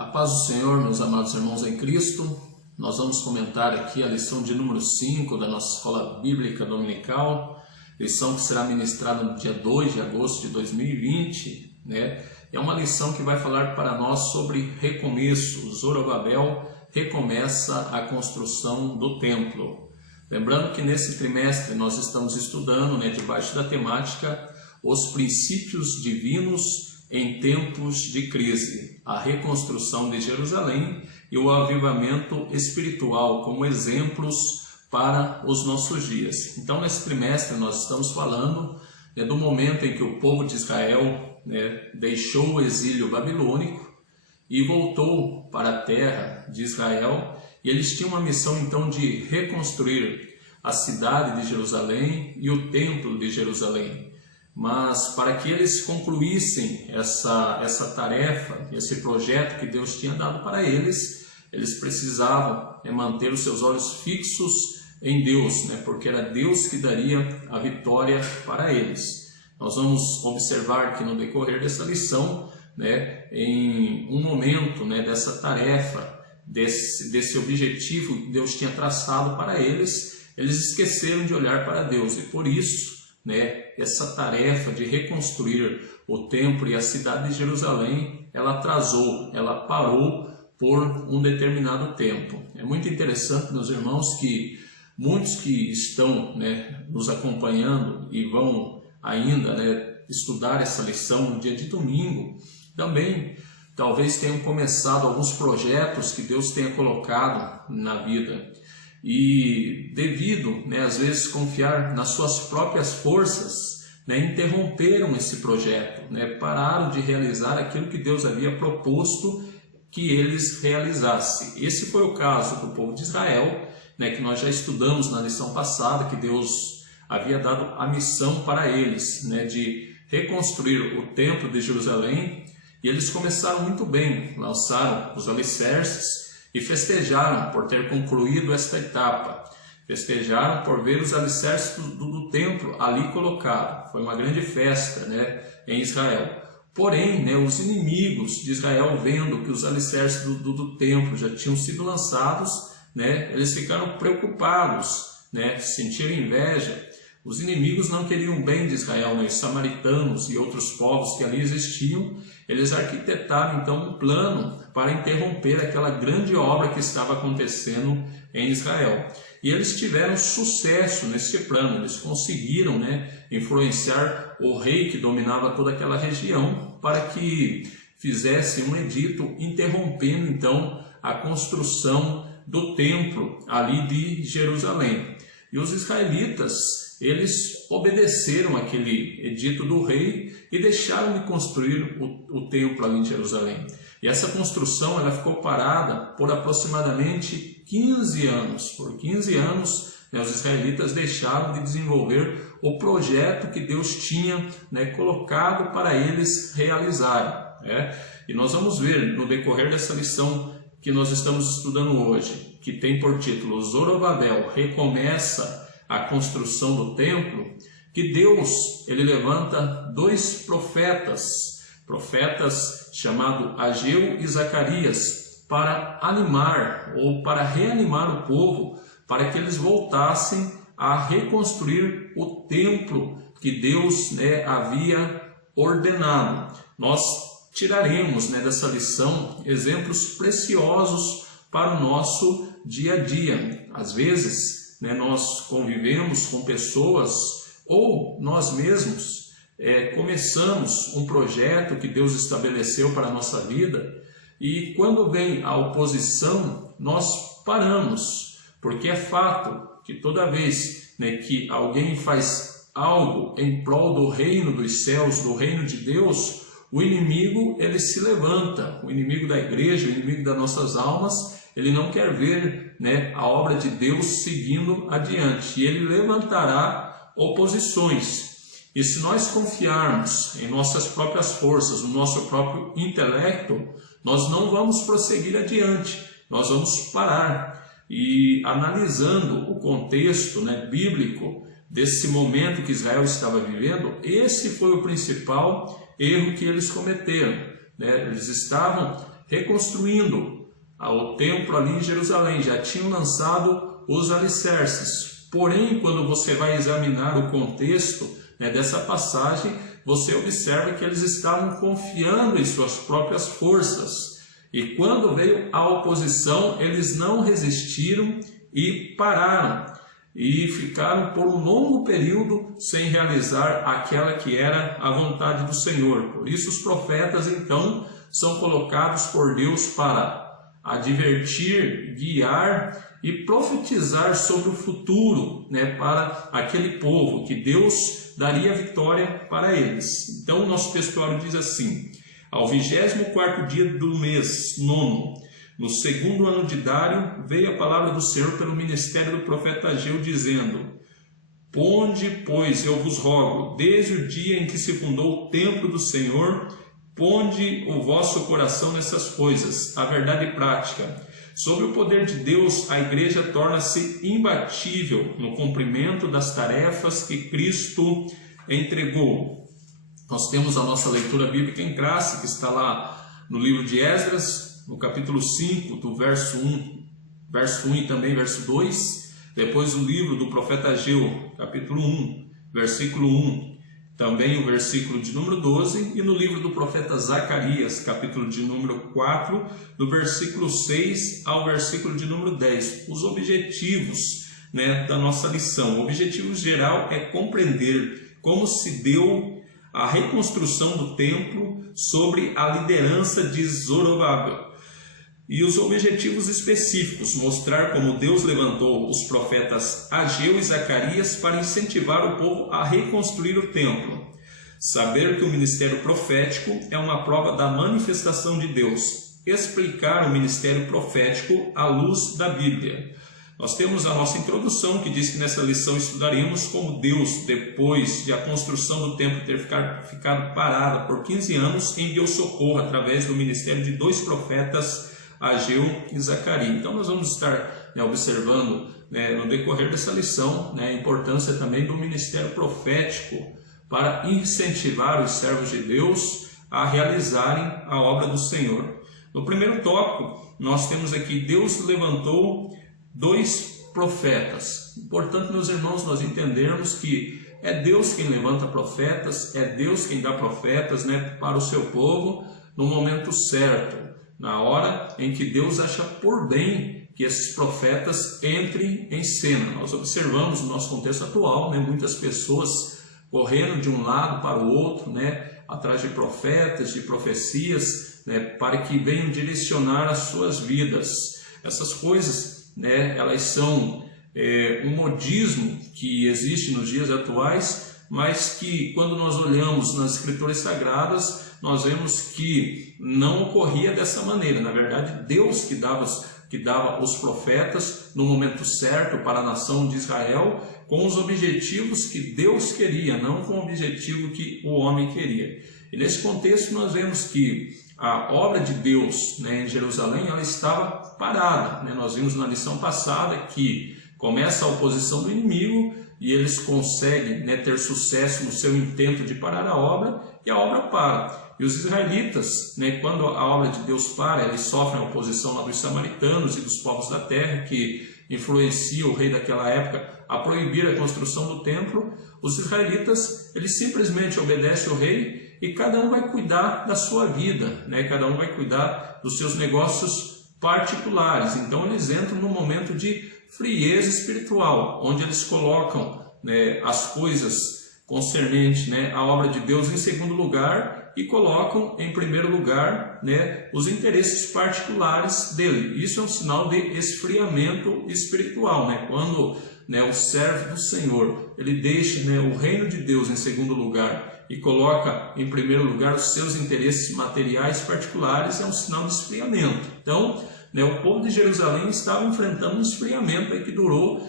A paz do Senhor, meus amados irmãos em Cristo. Nós vamos comentar aqui a lição de número 5 da nossa Escola Bíblica Dominical, lição que será ministrada no dia 2 de agosto de 2020, É uma lição que vai falar para nós sobre recomeço. Zorobabel recomeça a construção do templo. Lembrando que nesse trimestre nós estamos estudando, debaixo da temática, os princípios divinos em tempos de crise, a reconstrução de Jerusalém e o avivamento espiritual como exemplos para os nossos dias. Então, nesse trimestre nós estamos falando do momento em que o povo de Israel deixou o exílio babilônico e voltou para a terra de Israel, e eles tinham uma missão então de reconstruir a cidade de Jerusalém e o templo de Jerusalém. Mas para que eles concluíssem essa tarefa, esse projeto que Deus tinha dado para eles, eles precisavam manter os seus olhos fixos em Deus, porque era Deus que daria a vitória para eles. Nós vamos observar que no decorrer dessa lição, em um momento dessa tarefa, desse objetivo que Deus tinha traçado para eles, eles esqueceram de olhar para Deus, e por isso essa tarefa de reconstruir o templo e a cidade de Jerusalém, ela atrasou, ela parou por um determinado tempo. É muito interessante, meus irmãos, que muitos que estão nos acompanhando e vão ainda estudar essa lição no dia de domingo, também talvez tenham começado alguns projetos que Deus tenha colocado na vida. E devido, às vezes, confiar nas suas próprias forças, interromperam esse projeto, pararam de realizar aquilo que Deus havia proposto que eles realizassem. Esse foi o caso do povo de Israel, que nós já estudamos na lição passada, que Deus havia dado a missão para eles, de reconstruir o templo de Jerusalém, e eles começaram muito bem, lançaram os alicerces, e festejaram por ter concluído esta etapa, festejaram por ver os alicerces do templo ali colocado. Foi uma grande festa em Israel. Porém, os inimigos de Israel, vendo que os alicerces do templo já tinham sido lançados, eles ficaram preocupados, sentiram inveja. Os inimigos não queriam o bem de Israel, os samaritanos e outros povos que ali existiam. Eles arquitetaram então um plano para interromper aquela grande obra que estava acontecendo em Israel. E eles tiveram sucesso nesse plano, eles conseguiram influenciar o rei que dominava toda aquela região para que fizesse um edito interrompendo então a construção do templo ali de Jerusalém. E os israelitas, eles obedeceram aquele edito do rei e deixaram de construir o templo ali em Jerusalém. E essa construção ela ficou parada por aproximadamente 15 anos. Por 15 anos, os israelitas deixaram de desenvolver o projeto que Deus tinha colocado para eles realizarem. E nós vamos ver no decorrer dessa lição que nós estamos estudando hoje, que tem por título Zorobabel recomeça a construção do templo, que Deus ele levanta dois profetas chamados Ageu e Zacarias, para animar ou para reanimar o povo, para que eles voltassem a reconstruir o templo que Deus havia ordenado. Nós tiraremos dessa lição exemplos preciosos para o nosso dia a dia. Às vezes, nós convivemos com pessoas ou nós mesmos começamos um projeto que Deus estabeleceu para a nossa vida, e quando vem a oposição nós paramos, porque é fato que toda vez que alguém faz algo em prol do reino dos céus, do reino de Deus, o inimigo ele se levanta, o inimigo da igreja, o inimigo das nossas almas. Ele não quer ver a obra de Deus seguindo adiante, e ele levantará oposições. E se nós confiarmos em nossas próprias forças, no nosso próprio intelecto, nós não vamos prosseguir adiante, nós vamos parar. E analisando o contexto bíblico desse momento que Israel estava vivendo, esse foi o principal erro que eles cometeram. Eles estavam reconstruindo o templo ali em Jerusalém, já tinham lançado os alicerces. Porém, quando você vai examinar o contexto, né, dessa passagem, você observa que eles estavam confiando em suas próprias forças. E quando veio a oposição, eles não resistiram e pararam. E ficaram por um longo período sem realizar aquela que era a vontade do Senhor. Por isso os profetas, então, são colocados por Deus para advertir, guiar e profetizar sobre o futuro, né, para aquele povo, que Deus daria vitória para eles. Então o nosso textuário diz assim: ao 24º dia do mês 9º, no 2º ano de Dário, veio a palavra do Senhor pelo ministério do profeta Ageu, dizendo: ponde, pois, eu vos rogo, desde o dia em que se fundou o templo do Senhor, ponde o vosso coração nessas coisas, a verdade prática. Sobre o poder de Deus, a igreja torna-se imbatível no cumprimento das tarefas que Cristo entregou. Nós temos a nossa leitura bíblica em classe, que está lá no livro de Esdras, no capítulo 5, do verso 1 e também verso 2. Depois o livro do profeta Ageu, capítulo 1, versículo 1. Também o versículo de número 12, e no livro do profeta Zacarias, capítulo de número 4, do versículo 6 ao versículo de número 10. Os objetivos, né, da nossa lição. O objetivo geral é compreender como se deu a reconstrução do templo sobre a liderança de Zorobabel. E os objetivos específicos: mostrar como Deus levantou os profetas Ageu e Zacarias para incentivar o povo a reconstruir o templo. Saber que o ministério profético é uma prova da manifestação de Deus. Explicar o ministério profético à luz da Bíblia. Nós temos a nossa introdução, que diz que nessa lição estudaremos como Deus, depois de a construção do templo ter ficado parada por 15 anos, enviou socorro através do ministério de 2 profetas, Ageu e Zacarias. Então nós vamos estar, né, observando, né, no decorrer dessa lição, né, a importância também do ministério profético para incentivar os servos de Deus a realizarem a obra do Senhor. No primeiro tópico, nós temos aqui: Deus levantou 2 profetas. Portanto, meus irmãos, nós entendermos que é Deus quem levanta profetas, é Deus quem dá profetas, né, para o seu povo no momento certo, na hora em que Deus acha por bem que esses profetas entrem em cena. Nós observamos no nosso contexto atual, né, muitas pessoas correndo de um lado para o outro, né, atrás de profetas, de profecias, né, para que venham direcionar as suas vidas. Essas coisas, né, elas são um modismo que existe nos dias atuais, mas que quando nós olhamos nas Escrituras Sagradas, nós vemos que não ocorria dessa maneira. Na verdade, Deus que dava os profetas no momento certo para a nação de Israel, com os objetivos que Deus queria, não com o objetivo que o homem queria. E nesse contexto nós vemos que a obra de Deus, né, em Jerusalém, ela estava parada, né? Nós vimos na lição passada que começa a oposição do inimigo e eles conseguem, né, ter sucesso no seu intento de parar a obra, e a obra para. E os israelitas, né, quando a obra de Deus para, eles sofrem a oposição lá dos samaritanos e dos povos da terra, que influencia o rei daquela época a proibir a construção do templo. Os israelitas, eles simplesmente obedecem ao rei e cada um vai cuidar da sua vida, né? Cada um vai cuidar dos seus negócios particulares. Então eles entram num momento de frieza espiritual, onde eles colocam, né, as coisas concernentes, né, à obra de Deus em segundo lugar e colocam em primeiro lugar, né, os interesses particulares dele. Isso é um sinal de esfriamento espiritual, né? Quando, né, o servo do Senhor, ele deixa, né, o reino de Deus em segundo lugar e coloca em primeiro lugar os seus interesses materiais particulares, é um sinal de esfriamento. Então, né, o povo de Jerusalém estava enfrentando um esfriamento aí que durou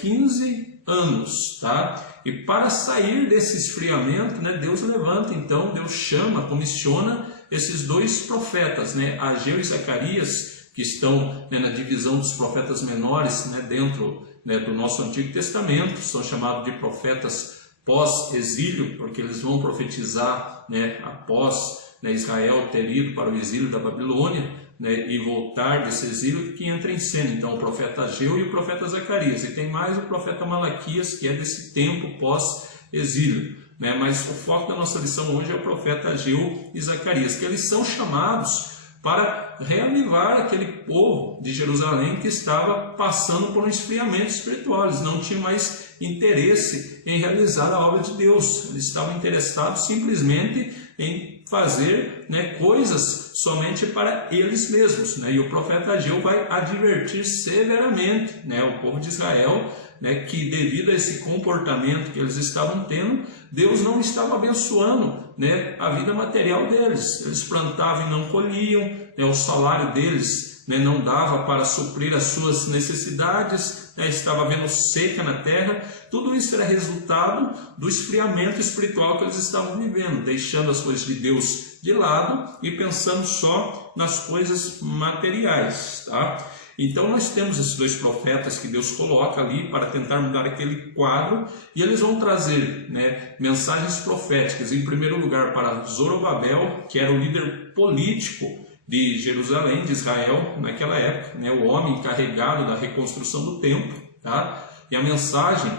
15 anos, tá? E para sair desse esfriamento, né, Deus levanta, então, Deus chama, comissiona esses 2 profetas, né, Ageu e Zacarias, que estão, né, na divisão dos profetas menores, né, dentro, né, do nosso Antigo Testamento, são chamados de profetas pós-exílio, porque eles vão profetizar, né, após, né, Israel ter ido para o exílio da Babilônia, né, e voltar desse exílio, que entra em cena então o profeta Ageu e o profeta Zacarias, e tem mais o profeta Malaquias, que é desse tempo pós-exílio, né? Mas o foco da nossa lição hoje é o profeta Ageu e Zacarias, que eles são chamados para reavivar aquele povo de Jerusalém que estava passando por um esfriamento espiritual. Eles não tinham mais interesse em realizar a obra de Deus, eles estavam interessados simplesmente em fazer, né, coisas somente para eles mesmos, né? E o profeta Ageu vai advertir severamente, né, o povo de Israel, né, que devido a esse comportamento que eles estavam tendo, Deus não estava abençoando, né, a vida material deles. Eles plantavam e não colhiam, né, o salário deles, né, não dava para suprir as suas necessidades, né, estava havendo seca na terra. Tudo isso era resultado do esfriamento espiritual que eles estavam vivendo, deixando as coisas de Deus de lado e pensando só nas coisas materiais, tá? Então nós temos esses dois profetas que Deus coloca ali para tentar mudar aquele quadro, e eles vão trazer, né, mensagens proféticas, em primeiro lugar para Zorobabel, que era o líder político de Jerusalém, de Israel, naquela época, né, o homem encarregado da reconstrução do templo, tá? E a mensagem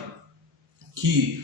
que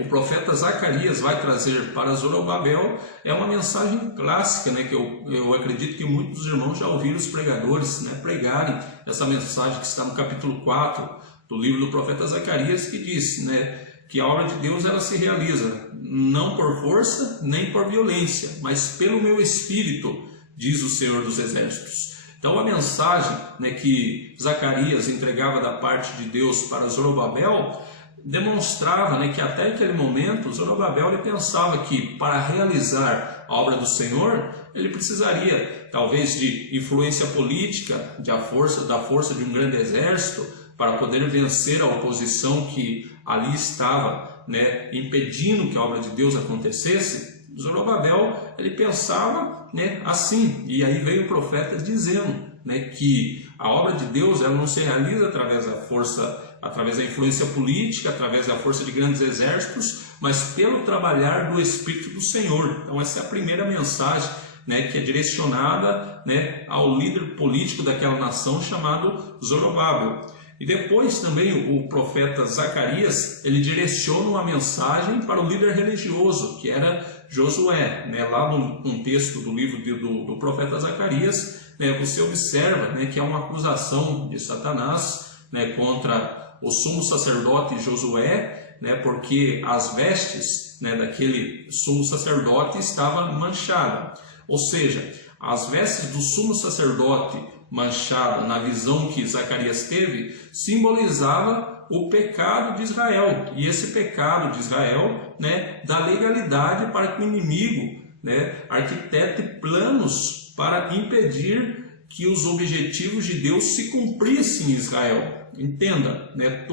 o profeta Zacarias vai trazer para Zorobabel é uma mensagem clássica, né, que eu acredito que muitos dos irmãos já ouviram os pregadores, né, pregarem essa mensagem que está no capítulo 4 do livro do profeta Zacarias, que diz, né, que a obra de Deus ela se realiza não por força nem por violência, mas pelo meu Espírito, diz o Senhor dos Exércitos. Então a mensagem, né, que Zacarias entregava da parte de Deus para Zorobabel demonstrava, né, que até aquele momento Zorobabel ele pensava que para realizar a obra do Senhor ele precisaria talvez de influência política, da força de um grande exército, para poder vencer a oposição que ali estava, né, impedindo que a obra de Deus acontecesse. Zorobabel ele pensava, né, assim, e aí veio o profeta dizendo, né, que a obra de Deus ela não se realiza através da força, através da influência política, através da força de grandes exércitos, mas pelo trabalhar do Espírito do Senhor. Então essa é a primeira mensagem, né, que é direcionada, né, ao líder político daquela nação chamado Zorobabel. E depois também o profeta Zacarias ele direciona uma mensagem para o líder religioso, que era Josué, né? Lá num texto do livro do profeta Zacarias, né, você observa, né, que há uma acusação de Satanás, né, contra o sumo sacerdote Josué, né, porque as vestes, né, daquele sumo sacerdote estavam manchadas. Ou seja, as vestes do sumo sacerdote manchada, na visão que Zacarias teve, simbolizava o pecado de Israel. E esse pecado de Israel, né, dá legalidade para que o inimigo, né, arquitete planos para impedir que os objetivos de Deus se cumprissem em Israel. Entenda, né,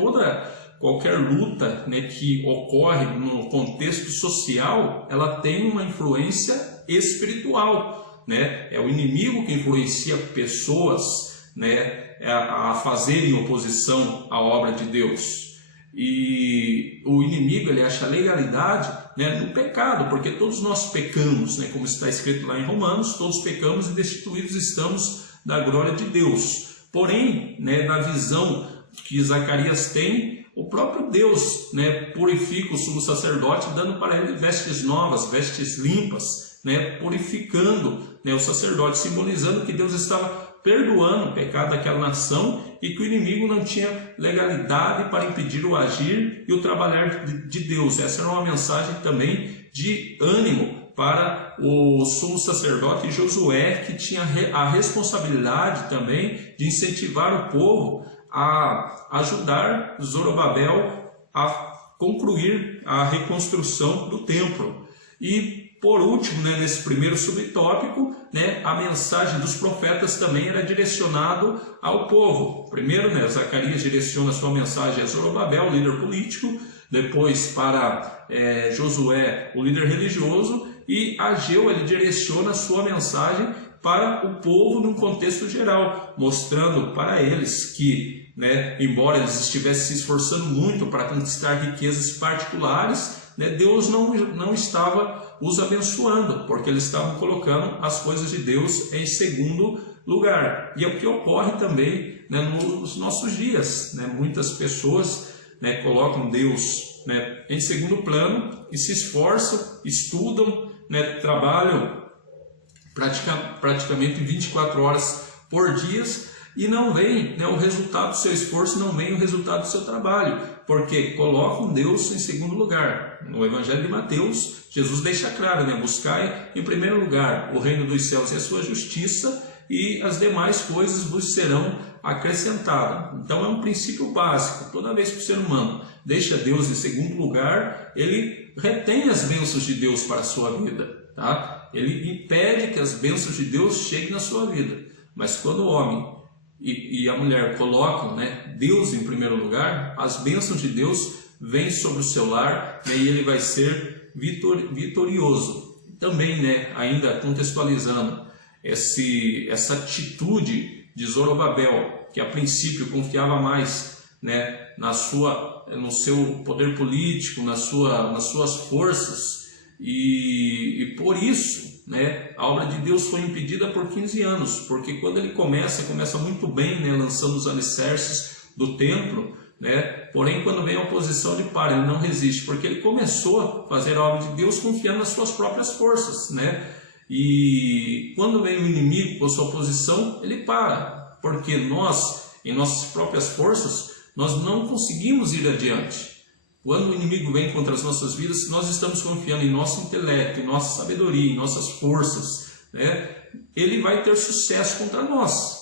qualquer luta, né, que ocorre no contexto social, ela tem uma influência espiritual. Né? É o inimigo que influencia pessoas, né, a fazerem oposição à obra de Deus. E o inimigo ele acha legalidade, né, no pecado, porque todos nós pecamos, né, como está escrito lá em Romanos, todos pecamos e destituídos estamos da glória de Deus. Porém, né, na visão que Zacarias tem, o próprio Deus, né, purifica o sumo sacerdote, dando para ele vestes novas, vestes limpas, né, purificando, né, o sacerdote, simbolizando que Deus estava perdoando o pecado daquela nação e que o inimigo não tinha legalidade para impedir o agir e o trabalhar de Deus. Essa era uma mensagem também de ânimo para o sumo sacerdote Josué, que tinha a responsabilidade também de incentivar o povo a ajudar Zorobabel a concluir a reconstrução do templo. E por último, né, nesse primeiro subtópico, né, a mensagem dos profetas também era direcionada ao povo. Primeiro, né, Zacarias direciona sua mensagem a Zorobabel, o líder político, depois para Josué, o líder religioso, e Ageu ele direciona sua mensagem para o povo num contexto geral, mostrando para eles que, né, embora eles estivessem se esforçando muito para conquistar riquezas particulares, né, Deus não estava os abençoando, porque eles estavam colocando as coisas de Deus em segundo lugar. E é o que ocorre também, né, nos nossos dias, né? Muitas pessoas, né, colocam Deus, né, em segundo plano e se esforçam, estudam, né, trabalham praticamente 24 horas por dia e não vem, né, o resultado do seu esforço, não vem o resultado do seu trabalho, porque colocam Deus em segundo lugar. No Evangelho de Mateus, Jesus deixa claro, né, buscai em primeiro lugar o reino dos céus e a sua justiça, e as demais coisas vos serão acrescentadas. Então é um princípio básico. Toda vez que o ser humano deixa Deus em segundo lugar, ele retém as bênçãos de Deus para a sua vida, tá? Ele impede que as bênçãos de Deus cheguem na sua vida. Mas quando o homem e a mulher colocam, né, Deus em primeiro lugar, as bênçãos de Deus vêm sobre o seu lar, né, e ele vai ser vitorioso. Também, né, ainda contextualizando essa atitude de Zorobabel, que a princípio confiava mais, né, no seu poder político, nas suas forças, e por isso, né, a obra de Deus foi impedida por 15 anos, porque quando ele começa muito bem, né, lançando os alicerces do templo, né, porém quando vem a oposição ele para, ele não resiste, porque ele começou a fazer a obra de Deus confiando nas suas próprias forças, né? E quando vem o inimigo com a sua oposição, ele para, porque nós, em nossas próprias forças, nós não conseguimos ir adiante. Quando o inimigo vem contra as nossas vidas, nós estamos confiando em nosso intelecto, em nossa sabedoria, em nossas forças, né? Ele vai ter sucesso contra nós.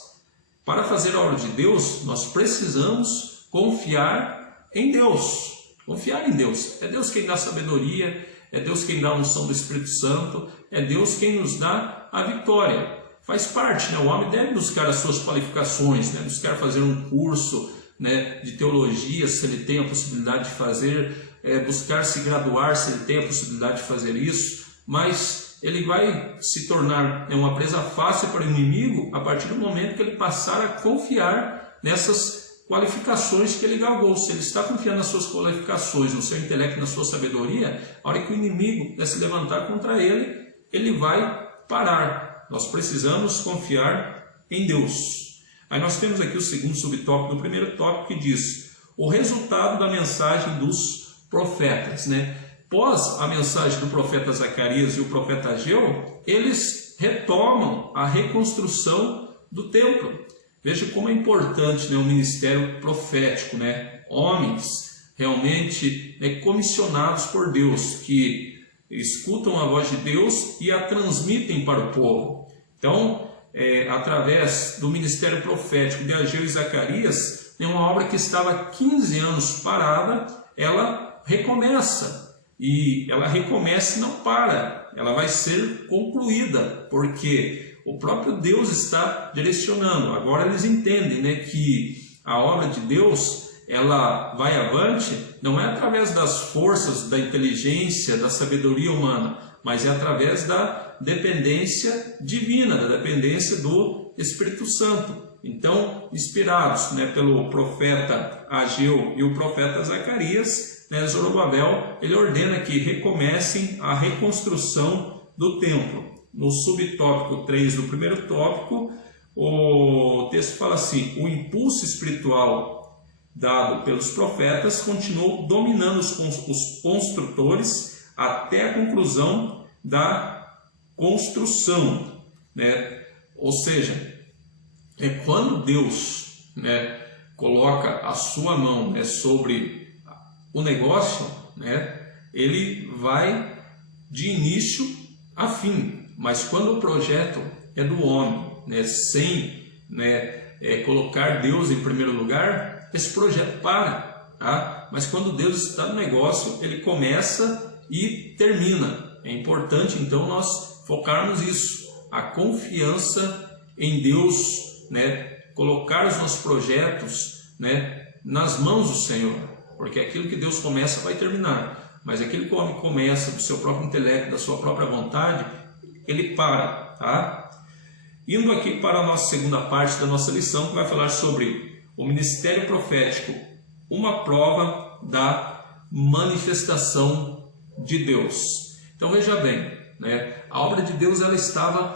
Para fazer a obra de Deus, nós precisamos confiar em Deus. Confiar em Deus. É Deus quem dá sabedoria, é Deus quem dá a unção do Espírito Santo, é Deus quem nos dá a vitória. Faz parte, né? O homem deve buscar as suas qualificações, né? Buscar fazer um curso, né, de teologia, se ele tem a possibilidade de fazer, buscar se graduar, se ele tem a possibilidade de fazer isso, mas ele vai se tornar, né, uma presa fácil para o inimigo a partir do momento que ele passar a confiar nessas qualificações que ele galgou. Se ele está confiando nas suas qualificações, no seu intelecto, na sua sabedoria, a hora que o inimigo vai se levantar contra ele, ele vai parar. Nós precisamos confiar em Deus. Aí nós temos aqui o segundo subtópico do primeiro tópico, que diz o resultado da mensagem dos profetas, né? Pós a mensagem do profeta Zacarias e o profeta Ageu, eles retomam a reconstrução do templo. Veja como é importante, né, o ministério profético, né? Homens realmente, né, comissionados por Deus, que escutam a voz de Deus e a transmitem para o povo. Então, através do ministério profético de Ageu e Zacarias, é uma obra que estava 15 anos parada, ela recomeça. E ela recomeça e não para, ela vai ser concluída, porque o próprio Deus está direcionando. Agora eles entendem, né, que a obra de Deus, ela vai avante, não é através das forças, da inteligência, da sabedoria humana, mas é através da dependência divina, da dependência do Espírito Santo. Então, inspirados, né, pelo profeta Ageu e o profeta Zacarias, né, Zorobabel, ele ordena que recomecem a reconstrução do templo. No subtópico 3 do primeiro tópico, o texto fala assim: o impulso espiritual dado pelos profetas continuou dominando os construtores até a conclusão da construção, né? Ou seja, quando Deus, né, coloca a sua mão, né, sobre o negócio, né, ele vai de início a fim. Mas quando o projeto é do homem, né, sem, né, colocar Deus em primeiro lugar, esse projeto para, tá? Mas quando Deus está no negócio, ele começa e termina. É importante então nós focarmos isso, a confiança em Deus, né, colocar os nossos projetos, né, nas mãos do Senhor, porque aquilo que Deus começa vai terminar, mas aquilo que o homem começa do seu próprio intelecto, da sua própria vontade, ele para, tá? Indo aqui para a nossa segunda parte da nossa lição, que vai falar sobre o ministério profético, uma prova da manifestação de Deus. Então veja bem, né, a obra de Deus ela estava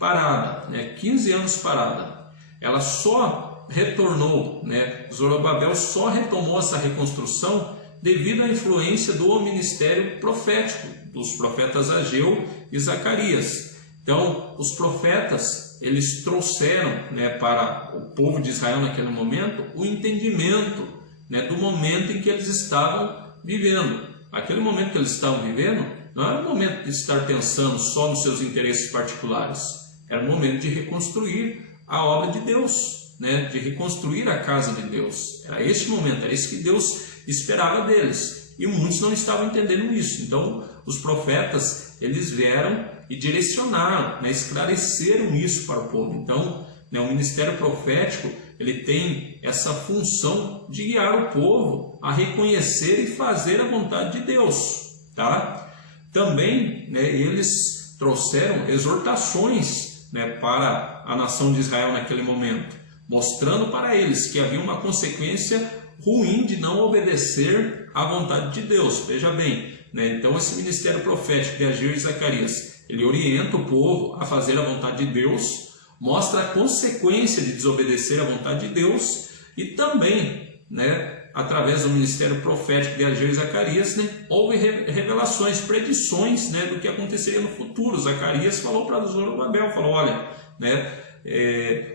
parada, né, 15 anos parada. Ela só retornou, né, Zorobabel só retomou essa reconstrução devido à influência do ministério profético, dos profetas Ageu e Zacarias. Então, os profetas, eles trouxeram, né, para o povo de Israel naquele momento o entendimento, né, do momento em que eles estavam vivendo. Aquele momento que eles estavam vivendo não era o momento de estar pensando só nos seus interesses particulares, era o momento de reconstruir a obra de Deus, né, de reconstruir a casa de Deus. Era esse momento, era isso que Deus esperava deles. E muitos não estavam entendendo isso. Então, os profetas, eles vieram e direcionaram, né, esclareceram isso para o povo. Então, né, o ministério profético, ele tem essa função de guiar o povo a reconhecer e fazer a vontade de Deus. Tá? Também, né, eles trouxeram exortações, né, para a nação de Israel naquele momento, mostrando para eles que havia uma consequência ruim de não obedecer à vontade de Deus. Veja bem, né? Então esse ministério profético de Ageu e Zacarias, ele orienta o povo a fazer a vontade de Deus, mostra a consequência de desobedecer à vontade de Deus e também, né, através do ministério profético de Ageu e Zacarias, né, houve revelações, predições, né, do que aconteceria no futuro. Zacarias falou para Zorobabel, falou, olha, né,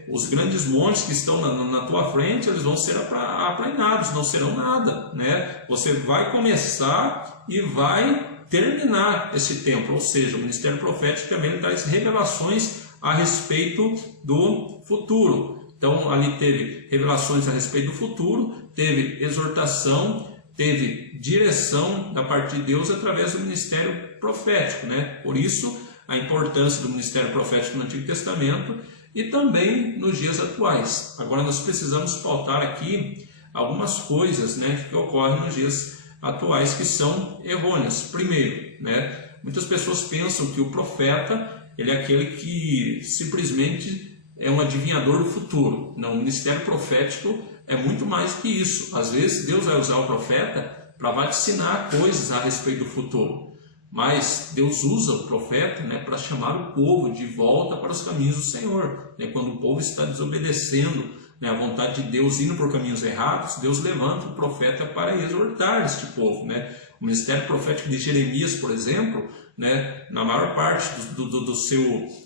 os grandes montes que estão na tua frente, eles vão ser aplainados, não serão nada, né? Você vai começar e vai terminar esse tempo. Ou seja, o ministério profético também traz revelações a respeito do futuro. Então ali teve revelações a respeito do futuro, teve exortação, teve direção da parte de Deus através do ministério profético, né? Por isso a importância do ministério profético no Antigo Testamento e também nos dias atuais. Agora nós precisamos pautar aqui algumas coisas, né, que ocorrem nos dias atuais que são errôneas. Primeiro, né, muitas pessoas pensam que o profeta ele é aquele que simplesmente é um adivinhador do futuro. Não, o ministério profético é muito mais que isso. Às vezes Deus vai usar o profeta para vaticinar coisas a respeito do futuro. Mas Deus usa o profeta, né, para chamar o povo de volta para os caminhos do Senhor. Né? Quando o povo está desobedecendo, né, a vontade de Deus, indo por caminhos errados, Deus levanta o profeta para exortar este povo. Né? O ministério profético de Jeremias, por exemplo, né, na maior parte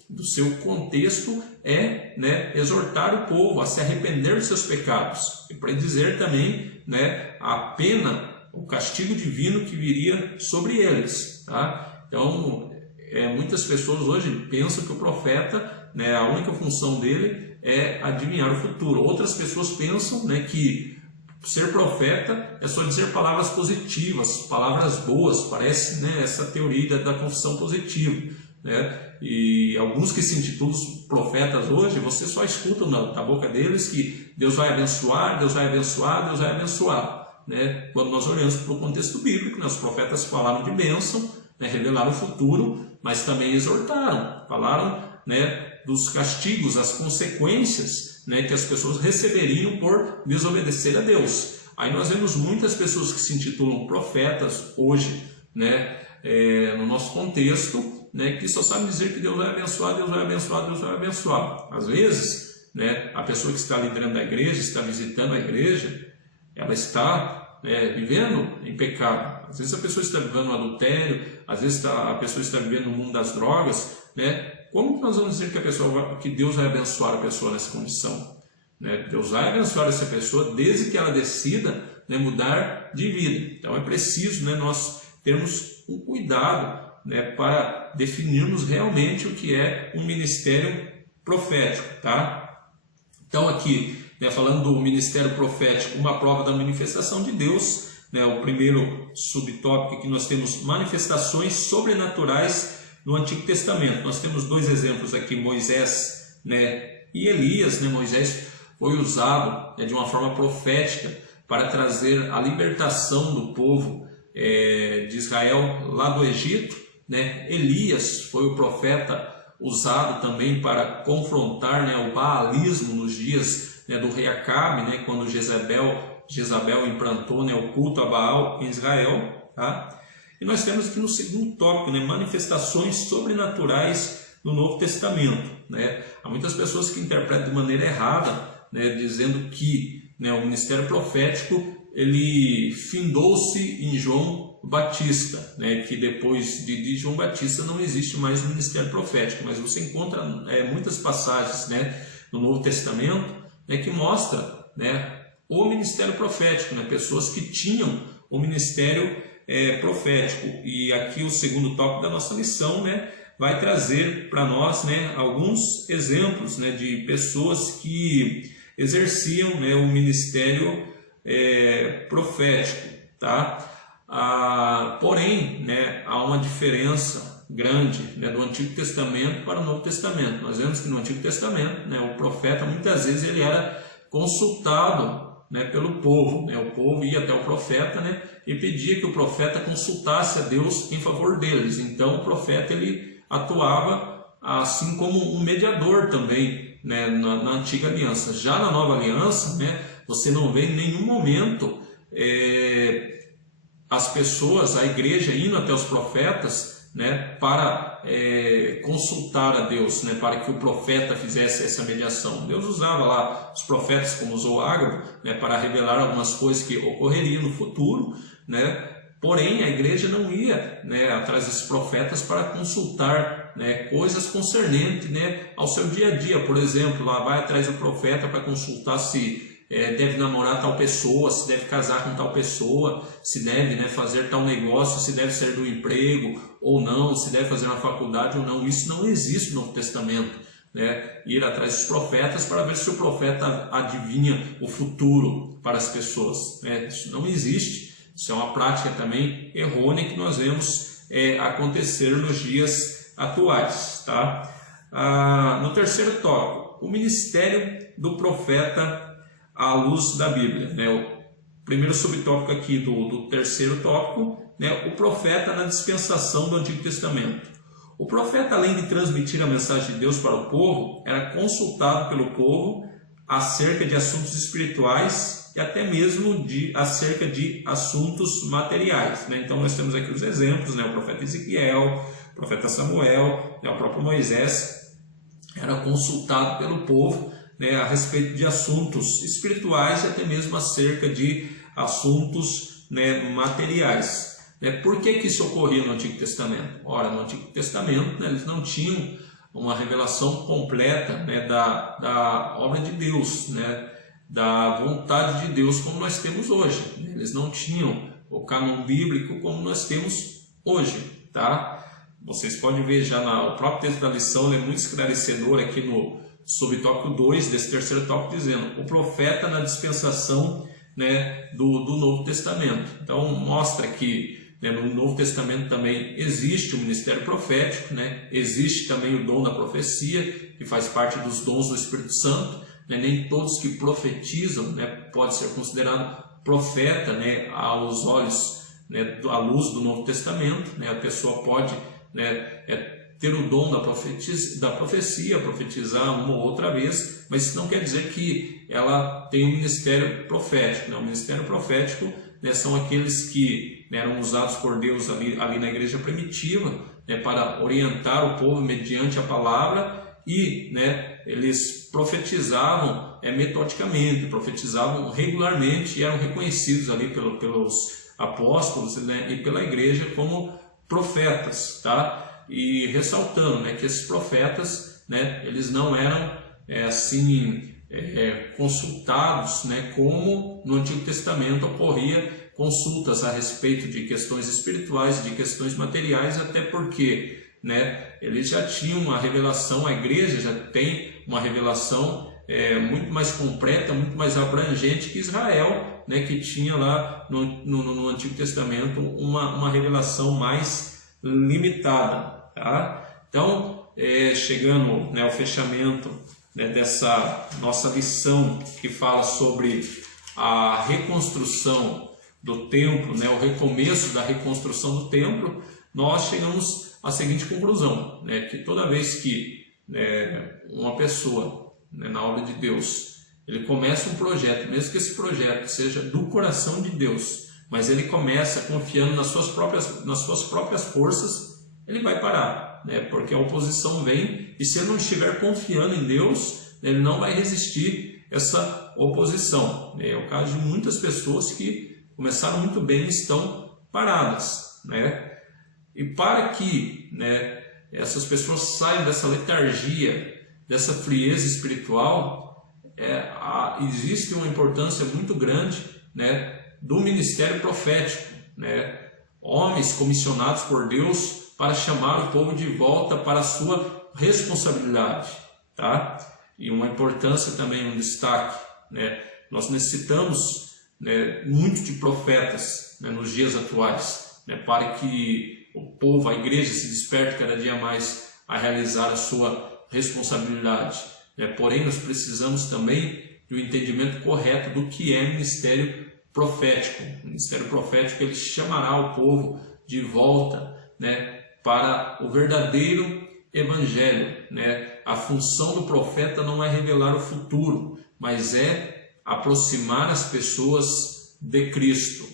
do seu contexto é, né, exortar o povo a se arrepender dos seus pecados. E para dizer também, né, a pena, o castigo divino que viria sobre eles. Tá? Então, muitas pessoas hoje pensam que o profeta, né, a única função dele é adivinhar o futuro. Outras pessoas pensam, né, que ser profeta é só dizer palavras positivas, palavras boas. Parece, né, essa teoria da confissão positiva. Né? E alguns que se intitulam profetas hoje, você só escuta da boca deles que Deus vai abençoar, Deus vai abençoar, Deus vai abençoar. Né? Quando nós olhamos para o contexto bíblico, né, os profetas falaram de bênção, né, revelaram o futuro, mas também exortaram, falaram, né, dos castigos, as consequências, né, que as pessoas receberiam por desobedecer a Deus. Aí nós vemos muitas pessoas que se intitulam profetas hoje, né, no nosso contexto, né, que só sabem dizer que Deus vai abençoar, Deus vai abençoar, Deus vai abençoar. Às vezes, né, a pessoa que está liderando a igreja, está visitando a igreja, ela está vivendo em pecado. Às vezes a pessoa está vivendo no adultério, às vezes a pessoa está vivendo no mundo das drogas. Né? Como que nós vamos dizer que Deus vai abençoar a pessoa nessa condição? Né? Deus vai abençoar essa pessoa desde que ela decida, né, mudar de vida. Então é preciso, né, nós termos um cuidado, né, para definirmos realmente o que é um ministério profético. Tá? Então aqui, né, falando do ministério profético, uma prova da manifestação de Deus, né, o primeiro subtópico que nós temos manifestações sobrenaturais no Antigo Testamento. Nós temos dois exemplos aqui, Moisés, né, e Elias. Né? Moisés foi usado, né, de uma forma profética para trazer a libertação do povo de Israel lá do Egito. Né? Elias foi o profeta usado também para confrontar, né, o baalismo nos dias, né, do rei Acabe, né, quando Jezabel implantou, né, o culto a Baal em Israel. Tá? E nós temos aqui no segundo tópico, né, manifestações sobrenaturais no Novo Testamento, né? Há muitas pessoas que interpretam de maneira errada, né, dizendo que, né, o ministério profético ele findou-se em João Batista, né, que depois de João Batista não existe mais o ministério profético, mas você encontra muitas passagens, né, no Novo Testamento, né, que mostra, né, o ministério profético, né, pessoas que tinham o ministério profético. E aqui o segundo tópico da nossa lição, né, vai trazer para nós, né, alguns exemplos, né, de pessoas que exerciam, né, o ministério profético, tá? Porém, né, há uma diferença grande, né, do Antigo Testamento para o Novo Testamento. Nós vemos que no Antigo Testamento, né, o profeta muitas vezes ele era consultado, né, pelo povo, né? O povo ia até o profeta, né, e pedia que o profeta consultasse a Deus em favor deles. Então o profeta ele atuava assim como um mediador também, né, na antiga aliança. Já na nova aliança, né, você não vê em nenhum momento as pessoas, a igreja indo até os profetas, né, para consultar a Deus, né, para que o profeta fizesse essa mediação. Deus usava lá os profetas, como usou Ágabo, né, para revelar algumas coisas que ocorreriam no futuro, né. Porém, a igreja não ia, né, atrás desses profetas para consultar, né, coisas concernentes, né, ao seu dia a dia. Por exemplo, lá vai atrás do profeta para consultar se deve namorar tal pessoa, se deve casar com tal pessoa, se deve, né, fazer tal negócio, se deve sair do emprego ou não, se deve fazer uma faculdade ou não. Isso não existe no Novo Testamento, né? Ir atrás dos profetas para ver se o profeta adivinha o futuro para as pessoas, né? Isso não existe. Isso é uma prática também errônea que nós vemos acontecer nos dias atuais, tá? No terceiro tópico, o ministério do profeta à luz da Bíblia, né? O primeiro subtópico aqui do terceiro tópico, né? O profeta na dispensação do Antigo Testamento. O profeta, além de transmitir a mensagem de Deus para o povo, era consultado pelo povo acerca de assuntos espirituais e até mesmo acerca de assuntos materiais, né? Então nós temos aqui os exemplos, né? O profeta Ezequiel, o profeta Samuel, né? O próprio Moisés era consultado pelo povo, né, a respeito de assuntos espirituais e até mesmo acerca de assuntos, né, materiais. Por que isso ocorria no Antigo Testamento? Ora, no Antigo Testamento, né, eles não tinham uma revelação completa, né, da obra de Deus, né, da vontade de Deus como nós temos hoje. Eles não tinham o cânon bíblico como nós temos hoje, tá? Vocês podem ver já o próprio texto da lição, é muito esclarecedor aqui no subtópico 2 desse terceiro tópico, dizendo o profeta na dispensação, né, do Novo Testamento. Então mostra que, né, no Novo Testamento também existe o ministério profético, né, existe também o dom da profecia, que faz parte dos dons do Espírito Santo, né, nem todos que profetizam, né, pode ser considerado profeta, né, aos olhos, né, à luz do Novo Testamento, né, a pessoa pode, né, ter o dom da profecia, profetizar uma ou outra vez, mas isso não quer dizer que ela tem um ministério profético, né? O ministério profético, né, são aqueles que, né, eram usados por Deus ali na igreja primitiva, né, para orientar o povo mediante a palavra e, né, eles profetizavam metodicamente, profetizavam regularmente e eram reconhecidos ali pelos apóstolos, né, e pela igreja como profetas, tá? E ressaltando, né, que esses profetas, né, eles não eram consultados, né, como no Antigo Testamento ocorria consultas a respeito de questões espirituais, de questões materiais, até porque, né, eles já tinham uma revelação, a igreja já tem uma revelação muito mais completa, muito mais abrangente que Israel, né, que tinha lá no Antigo Testamento uma revelação mais limitada. Tá? Então, chegando, né, ao fechamento, né, dessa nossa lição que fala sobre a reconstrução do templo, né, o recomeço da reconstrução do templo, nós chegamos à seguinte conclusão, né, que toda vez que, né, uma pessoa, né, na obra de Deus, ele começa um projeto, mesmo que esse projeto seja do coração de Deus, mas ele começa confiando nas suas próprias forças, ele vai parar, né? Porque a oposição vem, e se ele não estiver confiando em Deus, ele não vai resistir essa oposição. É o caso de muitas pessoas que começaram muito bem e estão paradas, né? E para que, né, essas pessoas saiam dessa letargia, dessa frieza espiritual, existe uma importância muito grande, né, do ministério profético, né? Homens comissionados por Deus para chamar o povo de volta para a sua responsabilidade, tá? E uma importância também, um destaque, né? Nós necessitamos, né, muito de profetas, né, nos dias atuais, né, para que o povo, a igreja, se desperte cada dia mais a realizar a sua responsabilidade, né? Porém, nós precisamos também do entendimento correto do que é ministério profético. O ministério profético, ele chamará o povo de volta, né, para o verdadeiro evangelho, né? A função do profeta não é revelar o futuro, mas é aproximar as pessoas de Cristo.